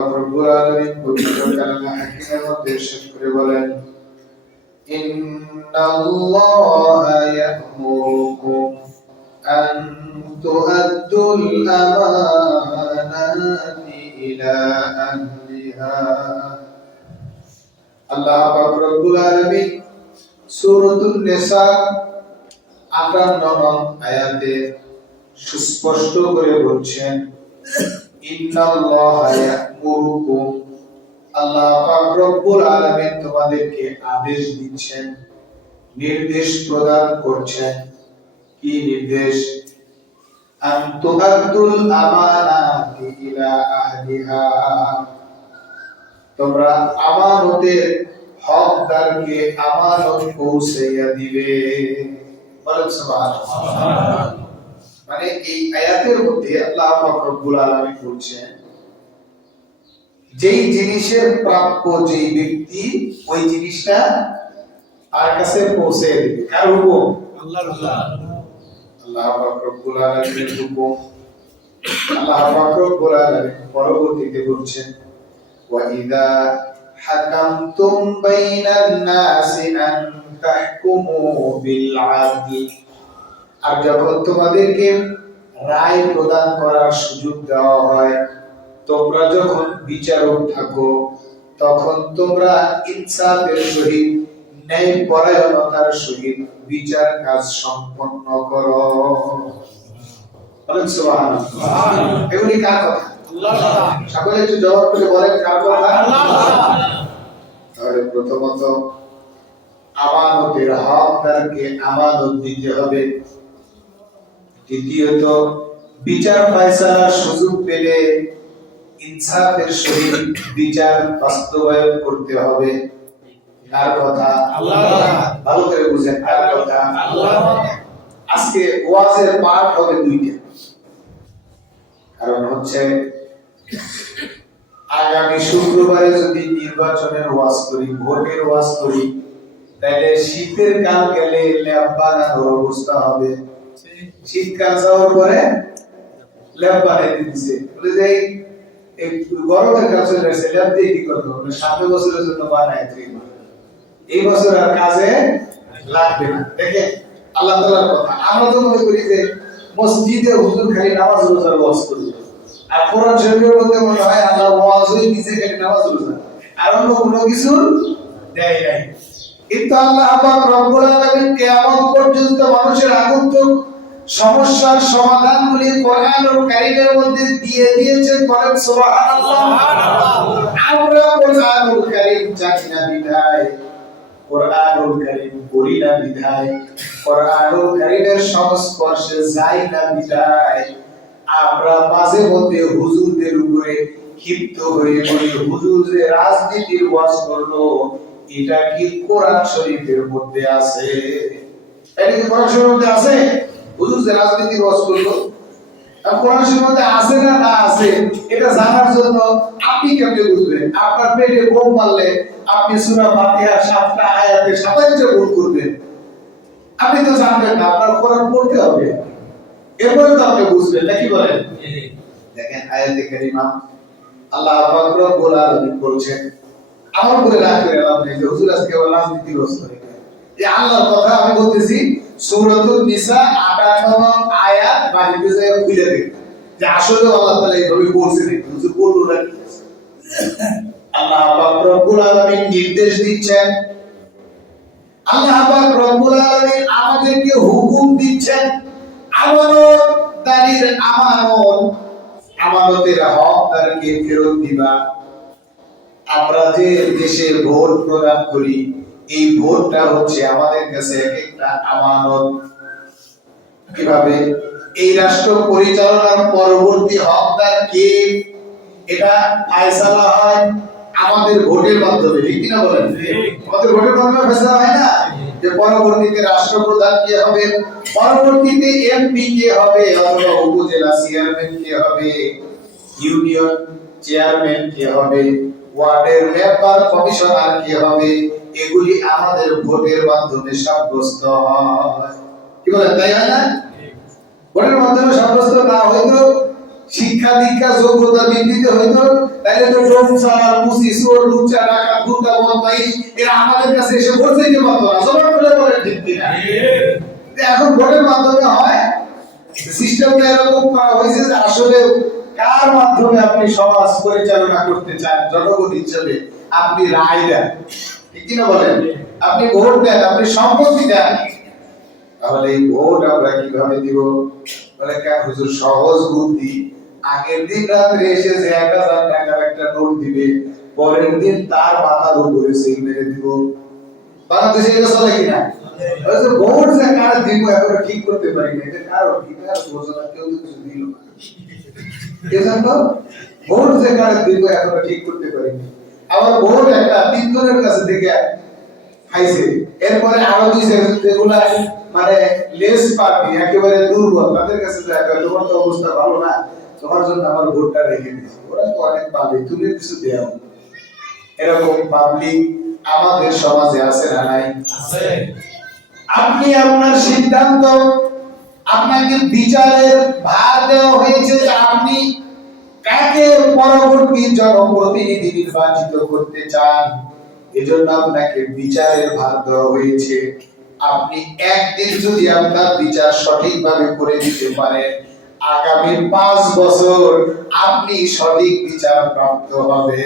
রব্বুল আলামিন পবিত্র কালামে হাকিমের মধ্যে ইরশাদ করে বলেন, ইন্নাল্লাহা ইয়া'মুরুকুম আন তু'আদ্দুল আমানাতি ইলা আহলিহা। আল্লাহ পাক রব্বুল আলামিন সূরাতুন নিসা 58 নং আয়াতে সুস্পষ্ট করে বলছেন, ইন্নাল্লাহা ইয়া'মুরুকুম, আল্লাহ পাক রব্বুল আলামিন তোমাদেরকে আদেশ দিচ্ছেন, নির্দেশ প্রদান করছেন। কি নির্দেশ? আন তুআদ্দুল আমানাতি ইলা আহলিহা, তোমরা আমানতের হকদারকে আমানত পৌঁছাইয়া দিবে। বলেন সুবহানাল্লাহ। মানে এই আয়াতের মধ্যে আল্লাহ পাক রব্বুল আলামিন বলছেন, যেই জিনিসের প্রাপ্য যেই ব্যক্তি ওই জিনিসটা আর কাছে পৌঁছে দিবে। কার হুকুম? আল্লাহ পাক রব্বুল আলামিনের হুকুম। আল্লাহ পাক রব্বুল আলামিন পরবর্তীতে বলছেন, ওয়া ইযা হাকামতুম বাইনান নাসি আন তাহকুমু বিল আদল, আর যখন তোমাদেরকে রায় প্রদান করার সুযোগ দেওয়া হয়, তোমরা যখন বিচারক থাকো, তখন তোমরা ইনসাফের সহিত ন্যায় পরায়ণতার সহিত বিচার কাজ সম্পন্ন করো। বলেন সুবহানাল্লাহ। এগুলি কার কথা? আল্লাহর কথা। সকলে একটু জবাব করে বলেন, কার কথা? আল্লাহর কথা। তাহলে প্রথমত আমানতের হকদারকে আমানত দিতে হবে। দ্বিতীয়ত বিচার ফায়সালার সুযোগ পেলে ইনসাফের সহিত বিচার বাস্তবায়ন করতে হবে। কার কথা? আল্লাহর কথা। ভালো করে বুঝেন, কার কথা? আল্লাহর কথা। আজকে ওয়াজের পাঠ হবে দুইটা। কারণ হচ্ছে আগামী শুক্রবারে যদি নির্বাচনের ওয়াজ করি, ভোটের ওয়াজ করি, তাহলে শীতের কাল গেলে ল্যাব বানানোর অবস্থা হবে। শীতকাল যাওয়ার পরে ল্যাব বানিয়ে দিচ্ছে, বলে যে এই গরমের কাল চলে আসছে, ল্যাব দিয়ে কি করবো? সামনের বছরের জন্য বানায় দিই, এই বছর আর কাজে লাগবে না। দেখেন আল্লাহ তাআলার কথা। আমরা তো মনে করি যে মসজিদে হুজুর খালি নামাজ রোজার ওয়াজ করবে, আর কোরআন শরীফের মধ্যে মনে হয় আল্লাহ ওয়াজই নিজে খালি নামাজ রোজা, আর অন্য কোনো কিছু দেয় নাই। কিন্তু আল্লাহ পাক রব্বুল আলামিন কিয়ামত পর্যন্ত মানুষের আগন্তুক সমস্যার সমাধানগুলি কোরআনুল কারীমের মধ্যে দিয়ে দিয়েছেন। বলেন সুবহানাল্লাহ। আমরা কোরআনুল কারীম জানি না বিধায়, কোরআনুল কারীম পড়ি না বিধায়, কোরআনুল কারীমের সংস্পর্শে যাই না বিধায় আমরা মাঝে মধ্যে হুজুরদের উপরে ক্ষিপ্ত হয়ে পড়ি। হুজুর যে রাজনীতির ওয়াজ করলো, এটা কি কোরআন শরীফের মধ্যে আছে? এটা কি কোরআন শরীফের মধ্যে আছে? হুজুর যে রাজনীতির ওয়াজ করলো, কোরআন শরীফের মধ্যে আছে না না আছে, এটা জানার জন্য আপনি কেমনে বুঝবেন? আপনার পেটে বোম মারলে আপনি সূরা ফাতিহা 7টা আয়াতে 27টা ভুল করবেন, আপনি তো জানবেন না। আপনার কোরআন পড়তে হবে, এরপরে তো আপনি বুঝবেন, নাকি বলেন? দেখেন আয়াতে কারিমা আল্লাহ পাক রব্বুল আলামিন বলছেন, আমার করে রাখবেন আপনি যে হুজুর আজকে রাজনীতি ওয়াজ করে। এই আল্লাহর কথা আমি বলতেছি, সূরাতুন নিসা 58 নং আয়াত বাড়িতে যায় খুলে দেখেন যে আসলে আল্লাহ তাআলা এইভাবে বলছেন, হুজুর বললো না। আল্লাহ পাক রব্বুল আলামিন নির্দেশ দিচ্ছেন, আল্লাহ পাক রব্বুল আলামিন আমাদেরকে হুকুম দিচ্ছেন, আমানতদারির আমানতের হকদারকে ফেরত দিবা। আমরা যে দেশে ভোট প্রদান করি, এই ভোটটা হচ্ছে আমাদের কাছে এক একটা আমানত। কিভাবে? এই রাষ্ট্র পরিচালনার পরবর্তী হকদার কে, এটা ফয়সালা হয় আমাদের ভোটের মাধ্যমে, ঠিক কি না বলেন? আমাদের ভোটের মাধ্যমে ফয়সালা হয় না যে পরবর্তীতে রাষ্ট্রপ্রধান কে হবে, পরবর্তীতে এমপি কে হবে, অথবা উপজেলা চেয়ারম্যান কে হবে, ইউনিয়ন চেয়ারম্যান কে হবে, ওয়ার্ডের মেম্বার কমিশনার কে হবে, এগুলি আমাদের ভোটের মাধ্যমে সাব্যস্ত হয়। কি বলেন, তাই হয় না? ভোটের মাধ্যমে সাব্যস্ত না হইলেও শিক্ষা দীক্ষা যোগ্যতা বৃদ্ধিতে হইতো, তাহলে তো ডোমসার মুসি সোর লুচা রাখা গুন্ডা বদমাইশ এরা আমাদের কাছে এসে ভোট চাইতে পারতো না। জবাব করে বলেন ঠিক কিনা? এখন ভোটের মাধ্যমে হয়, সিস্টেমটা এরকম করা হয়েছে যে আসলে কার মাধ্যমে আপনি সমাজ পরিচালনা করতে চান জনগণ হিসেবে আপনি রায় দেন, ঠিক কিনা বলেন? আপনি ভোট দেন, আপনি সম্মতি দেন। তাহলে এই ভোট আমরা কিভাবে দিব? বলে কেন হুজুর সহজ বুদ্ধি, আগের দিন রাত্রে এসে যে 1000 টাকার একটা নোট দিবে, পরের দিন তার মাথার উপরে সিল মেরে দিব। বাংলাদেশে এটা চলে কিনা? ভোট যে কার দিব এখন ঠিক করতে পারি না, এটা কারণ কি কার বোঝা কেউ তো কিছু দিল না, এজন্য ভোট যে কার দিব এখন ঠিক করতে পারি না। আবার ভোট একটা তিনজনের কাছে থেকে খাইছে, এরপরে আরো দুই যেগুলা মানে লেস পার্টি একেবারে দুর্বল তাদের কাছে যায়, তোমার তো অবস্থা ভালো না, তোমার জন্য আমার ভোটটা রেখে দিচ্ছি, ওরা তো অনেক পাবে, তুমি কিছু দেও। এরকম পাবলিক আমাদের সমাজে আছে না নাই? আছে। আপনি আপনার সিদ্ধান্ত, আপনাকে বিচারের ভার দেওয়া হয়েছে যে আপনি কাকে পরবর্তী জনপ্রতিনিধি নির্বাচিত করতে চান, এজন্য আপনাকে বিচারের ভার দেওয়া হয়েছে। আপনি একদিন যদি আপনার বিচার সঠিকভাবে করে দিতে পারেন, আগামী 5 বছর আপনি সঠিক বিচার প্রাপ্ত হবে।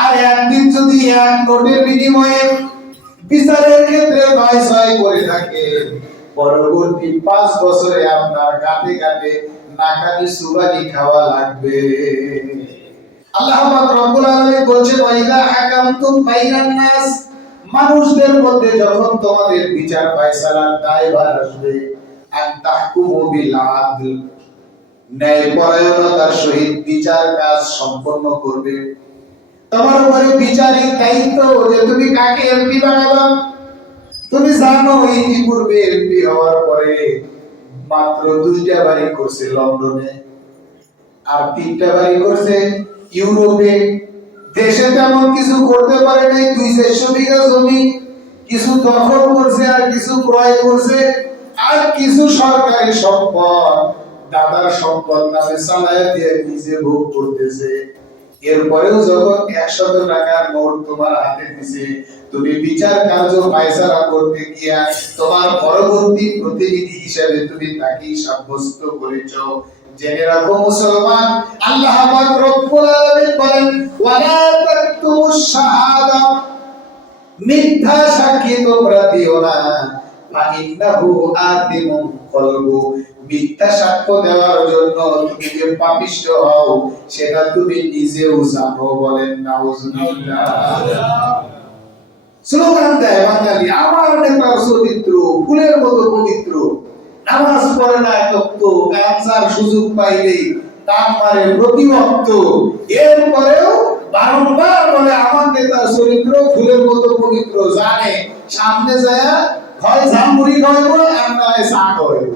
আর একদিন যদি এক নোটের বিনিময়ে বিচারের ক্ষেত্রে নয় ছয় করে থাকে, পরবর্তী 5 বছরে আপনার গাতে গাতে নাকানি সুবানি খাওয়া লাগবে। আল্লাহ পাক রব্বুল আলামিন বলেন, ওয়াইদা হাকামতুম বাইনান নাস, মানুষদের মধ্যে যখন তোমাদের বিচার ফয়সালার দায়ভার আসবে, আন তাহকুমু বিল আদল, ন্যায়পরায়ণতার সহিত বিচার কাজ সম্পন্ন করবে। তোমার উপরে বিচারিক দায়িত্ব যে তুমি কাকে এমপি বানাবা। তুমি জানো ইতিপূর্বে এমপি হওয়ার পরে মাত্র 2টা বাড়ি করছে লন্ডনে, আর 3টা বাড়ি করছে ইউরোপে। দেশে তেমন কিছু করতে পারে নাই, 200 বিঘা জমি কিছু দখল করছে, আর কিছু ক্রয় করছে, আর কিছু সরকারি সম্পদ দাদার সম্পদ নামে চালায় দিয়ে নিজে ভোগ করতেছে। এরপরেও যখন 100 টাকার নোট তোমার হাতে দিছে, তুমি বিচার কার্য ফায়সালা করতে গিয়া তোমার পরবর্তী প্রতিনিধি হিসেবে তুমি তাকেই সাব্যস্ত করেছো। জেনে রাখো মুসলমান, আল্লাহ পাক রব্বুল আলামিন বলেন, ওয়ালা তাকতুমুশ শাহাদা, মিথ্যা সাক্ষী তোমরা দিও না, ফাইন্নাহু আতিমুন কলবু, মিথ্যা সাক্ষ্য দেওয়ার জন্য তুমি যে পাপিষ্ঠ হও সেটা তুমি নিজেও জানো। বলেন নাউজুবিল্লাহ। স্লোগান দেয় বাঙালি, আমার নেতার চরিত্র ফুলের মতো পবিত্র, নামাজ পড়ে না এতক্ত, গামছার সুযোগ পাইলেই টান মারে প্রতিভক্ত, এরপরেও বারংবার বলে আমার নেতার চরিত্র ফুলের মতো পবিত্র, জানে সামনে যায় হয় জামুরি খাওয়াবো আর না হয় চা খাওয়াবো।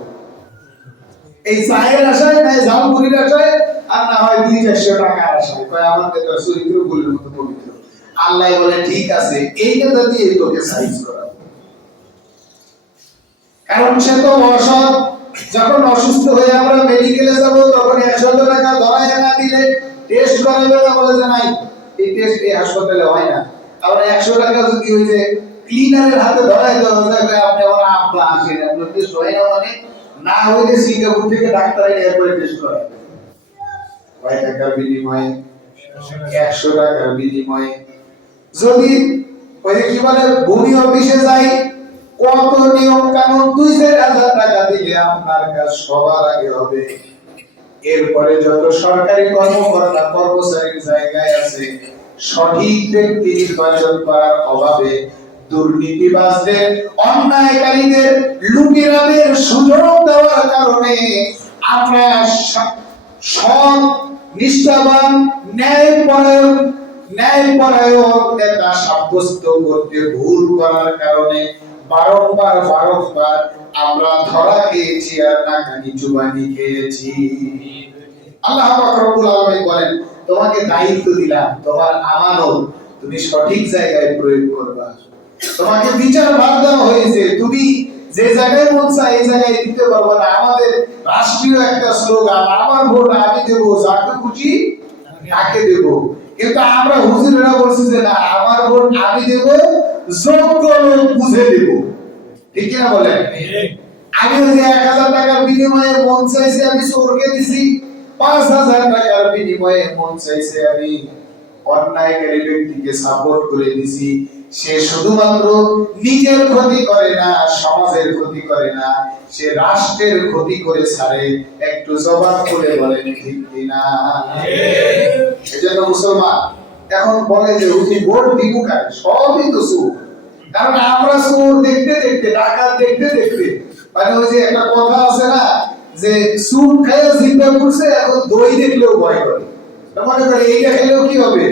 এই চায়ের আশায় না জামুরির আশায়, আর না হয় 200-400 টাকার আশায়, কয় আমার নেতার চরিত্র ফুলের মতো পবিত্র। আল্লাহ বলে ঠিক আছে, এইটা দিয়ে তোকে সাইজ করা, কারণ সে তো অসৎ। যখন অসুস্থ হয়ে আমরা মেডিকেলে যাব, তখন 100 টাকা ধরায় না দিলে টেস্ট করাবে না, বলে যে নাই এই টেস্ট এই হাসপাতালে হয় না। আবার 100 টাকা যদি ওই যে ক্লিনারের হাতে ধরায় দেওয়া যায়, আপনি আমার আব্বা আসেন, আপনার টেস্ট হয় না, মানে না হইলে সিঙ্গাপুর থেকে ডাক্তার এরপরে টেস্ট করায়। কয় টাকার বিনিময়ে? 100 টাকার বিনিময়ে। যদি ওই কি বলে ভূমি অফিসে যাই, কত নিয়ম কানুন, 2-4,000 টাকা দিলে আপনার কাজ সবার আগে হবে। এরপরে যত সরকারি কর্মকর্তা কর্মচারীর জায়গায় আছে, সঠিক ব্যক্তি নির্বাচন করার অভাবে দুর্নীতিবাজদের, অন্যায়কারীদের, লুটেরাদের সুযোগ দেওয়ার কারণে আমরা সৎ, নিষ্ঠাবান, ন্যায়পরায়ণ নেতা সাব্যস্ত করতে ভুল করার কারণে বারংবার আমরা ধরা খেয়েছি আর নাকানি চুবানি খেয়েছি। আল্লাহ পাক রব্বুল আলামিন বলেন, তোমাকে দায়িত্ব দিলাম, তোমার আমানত, তুমি সঠিক জায়গায় প্রয়োগ করবা। তোমাকে বিচার ভার দেওয়া হয়েছে, তুমি যে জায়গায় মন চায় এই জায়গায় দিতে পারবো না। আমাদের রাষ্ট্রীয় একটা স্লোগান, আমার ভোট আমি দেবো, যাকে খুশি তাকে দেবো। কিন্তু আমরা হুজুরেরা বলছি যে না, আমার ভোট আমি দেবো, যোগ্য লোক বুঝে দেবো। ঠিক কিনা বলেন? আমি ওই যে 1000 টাকার বিনিময়ে মন চাইছে আমি চোরকে দিছি, 5000 টাকার বিনিময়ে মন চাইছে আমি অন্যায়কারী ব্যক্তিকে সাপোর্ট করে দিছি। সে শুধুমাত্র নিজের ক্ষতি করে না, সমাজের ক্ষতি করে না, সে রাষ্ট্রের ক্ষতি করে ছাড়ে। একটু জবান করে বলেন ঠিক কিনা? এজন্য মুসলমান এখন বলে যে হুজুর ভোট দিব কাকে? সবই তো সুর। কারণ আমরা সুর দেখতে দেখতে, ডাকাত দেখতে দেখতে, মানে ওই যে একটা কথা আছে না যে সুর খায় জিন্দা করছে, এখন দই দেখলেও ভয় করে। মনে করে এইটা খেলেও কি হবে?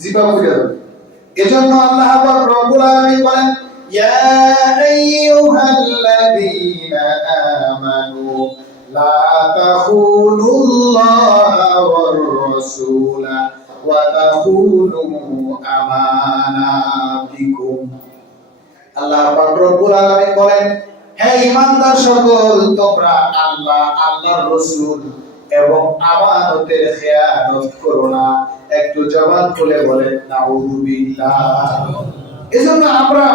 জিবা পুড়ে যাবে। এজন্য আল্লাহ পাক রব্বুল আলামিন বলেন, ইয়া আইয়ুহাল্লাযীনা আমানু লা তাখুনুল্লাহা ওয়ার রাসূলা ওয়া তাখুনু আমানাতিকুম। আল্লাহ পাক রব্বুল আলামিন বলেন, হে ঈমানদার সকল, তোমরা আল্লাহ, আল্লাহর রাসূল এবং আমানতের খেয়ানত করো না। একটু জবান খুলে বলেন নাউযুবিল্লাহ। এজন্য আমরা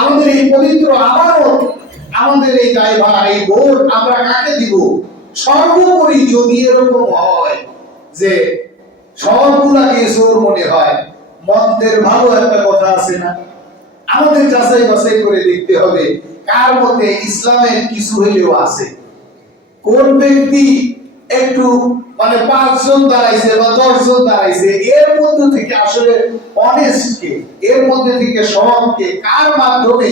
আমাদের এই পবিত্র আমানত, আমাদের এই দায়ভার, এই ভোট আমরা কাকে দিব? সর্বোপরি যদি এরকম হয় যে সবগুলাকে চোর মনে হয়, মন্দের ভালো একটা কথা আছে না, আমাদের যাচাই বাছাই করে দেখতে হবে কার মধ্যে ইসলামের কিছু হইলেও আছে। কোন ব্যক্তি একটু মানে 5 জন দাঁড়াইছে বা 10 জন দাঁড়াইছে, এর মধ্যে থেকে আসলে অনেস্ট কে, এর মধ্যে থেকে সৎকে, কার মাধ্যমে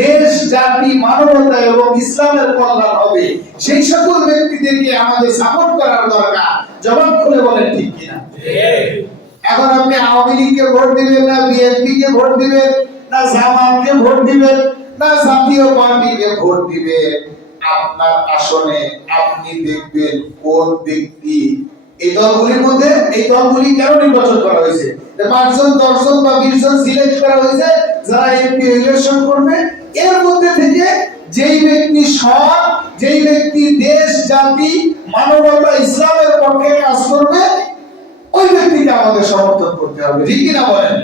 দেশ, জাতি, মানবতা এবং ইসলামের কল্যাণ হবে, সেই সকল ব্যক্তিদেরকে আমাদের সাপোর্ট করার দরকার। জবাব খুলে বলেন ঠিক কিনা? এখন আপনি আওয়ামী লীগকে ভোট দিবেন না বিএনপি কে ভোট দিবেন না জামাতকে ভোট দিবেন না জাতীয় পার্টিকে ভোট দিবেন, আপনার আসনে আপনি দেখবেন কোন ব্যক্তি এই দলগুলির মধ্যে, এই দলগুলি কেন নির্বাচন করা হয়েছে? 5 জন 10 জন বা 20 জন সিলেক্ট করা হয়েছে যারা এমপি ইলেকশন করবে। এর মধ্যে থেকে যেই ব্যক্তি সৎ, যেই ব্যক্তি দেশ, জাতি, মানবতা, ইসলামের পক্ষে কাজ করবে, ওই ব্যক্তিকে আমাদের সমর্থন করতে হবে। ঠিক কি না বলেন?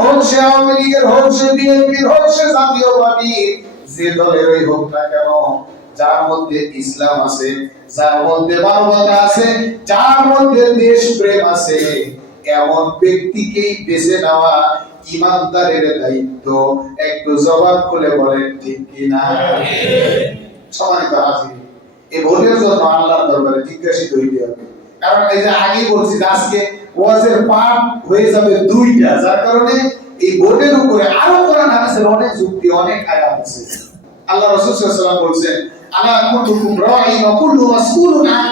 হোক সে আওয়ামী লীগের, হোক সে বিএনপির, হোক সে জাতীয় পার্টির, যে দলেরই হোক না কেন, যার মধ্যে ইসলাম আছে, যার মধ্যে মানবতা আছে, যার মধ্যে দেশ প্রেম আছে, এমন ব্যক্তিকেই বেছে নেওয়া ইমানদারের দায়িত্ব। একটু জবাব খুলে বলেন ঠিক কি না? সম্মানিত হাজির, এই ভোটের জন্য আল্লাহর দরবারে জিজ্ঞাসিত হইতে হবে। কারণ এই যে আগে বলছি আজকে ওয়াজের পাঠ হয়ে যাবে 2টা, যার কারণে এই ভোটের উপরে আরো কোরআন হাদিসের অনেক যুক্তি, অনেক আয়াত আছে। আল্লাহ রাসূল সাল্লাল্লাহু আলাইহি ওয়াসাল্লাম বলেন, আলা কুল্লুকুম রাঈন ওয়া কুল্লু মাসউলুন আন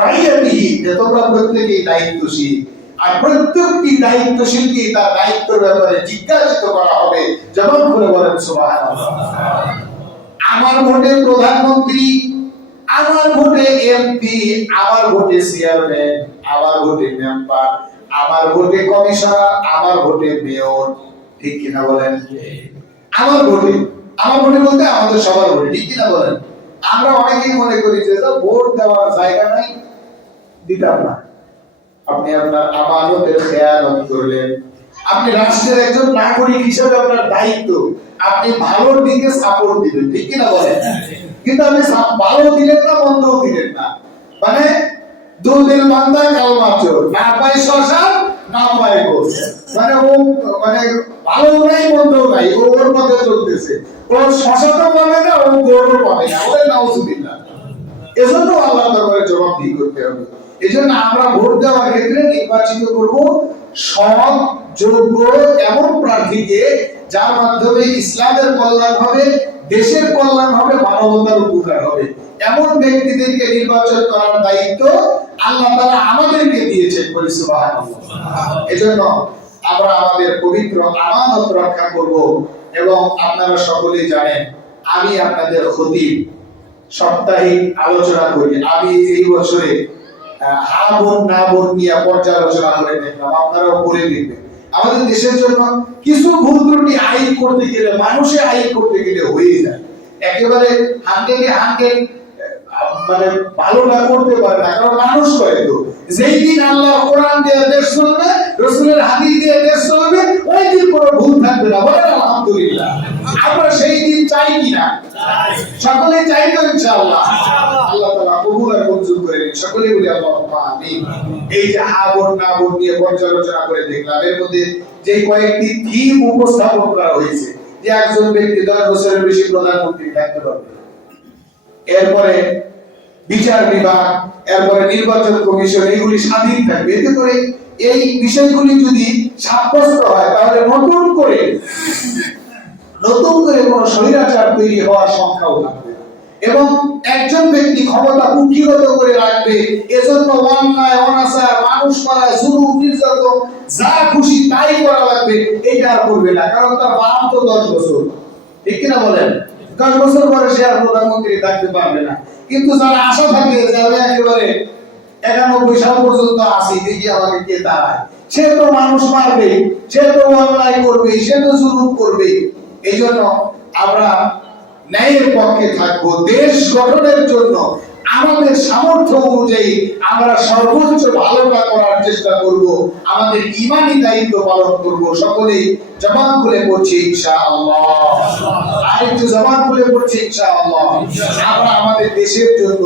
রাইয়াতিহি, তোমরা প্রত্যেকেই দায়িত্বশীল, আর প্রত্যেকটি দায়িত্বশীলকে তার দায়িত্বের ব্যাপারে জিজ্ঞাসিত করা হবে। জবাব করে বলেন সুবহানাল্লাহ। আমার ভোটে প্রধানমন্ত্রী, আমার ভোটে এমপি, আমার ভোটে চেয়ারম্যান, আমার ভোটে মেম্বার, আমার ভোটে কমিশনার, আমার ভোটে মেয়র। ঠিক কিনা বলেন? আমার ভোটে, আমার ভোটে বলতে আমাদের সবার ভোটে। ঠিক কিনা বলেন? আমরা অনেকেই মনে করি যে ভোট দেওয়ার জায়গা নাই, দিতাম না। আপনি আপনার আমানতের খেয়ানত করলেন, আপনি রাষ্ট্রের একজন নাগরিক হিসেবে আপনার দায়িত্ব, আপনি ভালোর দিকে সাপোর্ট দিবেন। ঠিক কিনা বলেন? কিন্তু আপনি ভালো দিলেন না, মন্দও দিলেন না, মানে দুদিন বান্দা কালমা চোর, না পায় শ্মশান না পায় গোস, মানে ও মানে ভালো নাই মন্দও নাই, ও ওর মধ্যে চলতেছে, ওর শ্মশানও পাবে না, ও গোরও পাবে না, ওই নাউজুবিল্লাহ। এজন্য আল্লাহর দরবারে জবাবদিহি করতে হবে। এজন্য আমরা ভোট দেওয়ার ক্ষেত্রে নির্বাচিত করব সৎ, যোগ্য এমন প্রার্থীকে, যার মাধ্যমে ইসলামের কল্যাণ হবে, দেশের কল্যাণ হবে, মানবতার উপকার হবে। এমন ব্যক্তিদেরকে নির্বাচন করার দায়িত্ব আল্লাহ তাআলা আমাদেরকে দিয়েছেন। বলি সুবহানাল্লাহ। এজন্য আমরা আমাদের পবিত্র আমানত রক্ষা করব। এবং আপনারা সকলেই জানেন আমি আপনাদের খতিব, সাপ্তাহিক আলোচনা করি। আমি এই বছরে হা বোন না বোন নিয়ে পর্যালোচনা করে দেখলাম, আপনারাও করে দেখবেন। আমাদের দেশের জন্য কিছু ভুল ত্রুটি আইন করতে গেলে, মানুষে আইন করতে গেলে হয়ে যায়, একেবারে 100 মানে ভালোটা করতে পারে না, কারণ মানুষ হয়তো যেই দিন আল্লাহ কোরআন দিয়ে দেশ চলবে, রাসূলের হাদিস দিয়ে দেশ চলবে, ওই দিন কোনো ভুল থাকবে না। বলেন আলহামদুলিল্লাহ। আমরা সেই দিন চাই কিনা? সকলে চাই তো ইনশাআল্লাহ। আল্লাহ তাআলা কবুল আর মঞ্জুর করে নিন। সকলে বলি আল্লাহুম্মা আমিন। এই যে হাবর নাবর নিয়ে পর্যালোচনা করে দেখলাম, এর মধ্যে যে কয়েকটি থিম উপস্থাপন করা হয়েছে, যে একজন ব্যক্তি 10 বছরের বেশি প্রধানমন্ত্রী থাকতে পারবে, এরপরে বিচার বিভাগ, এরপরে নির্বাচন কমিশন, এগুলি স্বাধীন থাকবে। এতে করে এই বিষয়গুলি যদি সাব্যস্ত হয়, তাহলে নতুন করে কোন স্বৈরাচার তৈরি হওয়ার সংখ্যাও থাকবে না। এবং একজন ব্যক্তি ক্ষমতা কুক্ষিগত করে রাখবে, এজন্য অন্যায় অনাচার, মানুষ মারা, জুলুম, নির্যাতন, যা খুশি তাই করা লাগবে, এটা আর করবে না, কারণ তার বাম তো 10 বছর, ঠিক কিনা বলেন? 10 বছর পরে সে আর প্রধানমন্ত্রী থাকতে পারবে না। কিন্তু যারা আশা থাকে যে আমি একেবারে 91 সাল পর্যন্ত আছি, দেখি আমাকে কে দাঁড়ায়, সে তো মানুষ মারবে, সে তো অন্যায় করবে, সে তো জুলুম করবে। এই জন্য আমরা ন্যায়ের পক্ষে থাকবো। দেশ গঠনের জন্য আমাদের সামর্থ্য অনুযায়ী আমরা সর্বোচ্চ ভালোটা করার চেষ্টা করব, আমাদের ঈমানি দায়িত্ব পালন করব। সকলেই জবান খুলে পড়ছি ইনশাআল্লাহ। আরেকটু জবান খুলে পড়ছি ইনশাআল্লাহ। আমরা আমাদের দেশের জন্য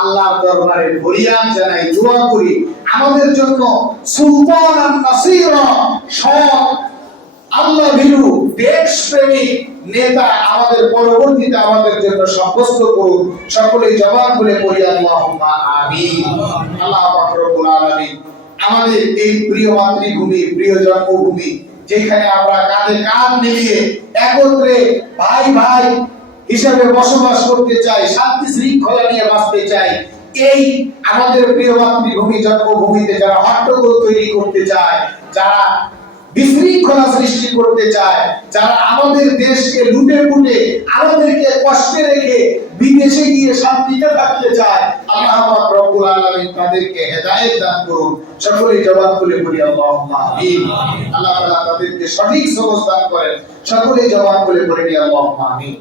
আল্লাহর দরবারে ফরিয়াদ জানাই, দোয়া করি, আমাদের জন্য সুলতানান নাসীরা, সৎ আল্লাহ ভীরু দেশপ্রেমিক নেতা আমাদের পরবর্তীতে আমাদের জন্য সাব্যস্ত করুন। সকলেই জবান খুলে পড়ি আল্লাহুম্মা আমিন। আল্লাহ পাক রব্বুল আলামিন আমাদের এই প্রিয় মাতৃভূমি, প্রিয় জন্মভূমি, যেখানে আমরা কাঁধে কাঁধ মিলিয়ে একত্রে ভাই ভাই হিসাবে বসবাস করতে চাই, শান্তি শৃঙ্খলা নিয়ে বাঁচতে চাই, এই আমাদের প্রিয় মাতৃভূমি জন্মভূমিতে যারা হট্টগোল তৈরি করতে চায়, যারা বিশৃঙ্খলা সৃষ্টি করতে চায়, যারা আমাদের দেশকে লুটে পুটে আমাদেরকে কষ্টে রেখে বিদেশে গিয়ে শান্তিতে থাকতে চায়, আল্লাহ পাক রব্বুল আলামিন তাদেরকে হেদায়েত দান করুন। সকলেই জবান খুলে পড়ি আল্লাহুম্মা আমিন। আল্লাহ তাআলা তাদেরকে সঠিক সবুজ দান করেন। সকলেই জবান খুলে পড়ি আল্লাহুম্মা আমিন।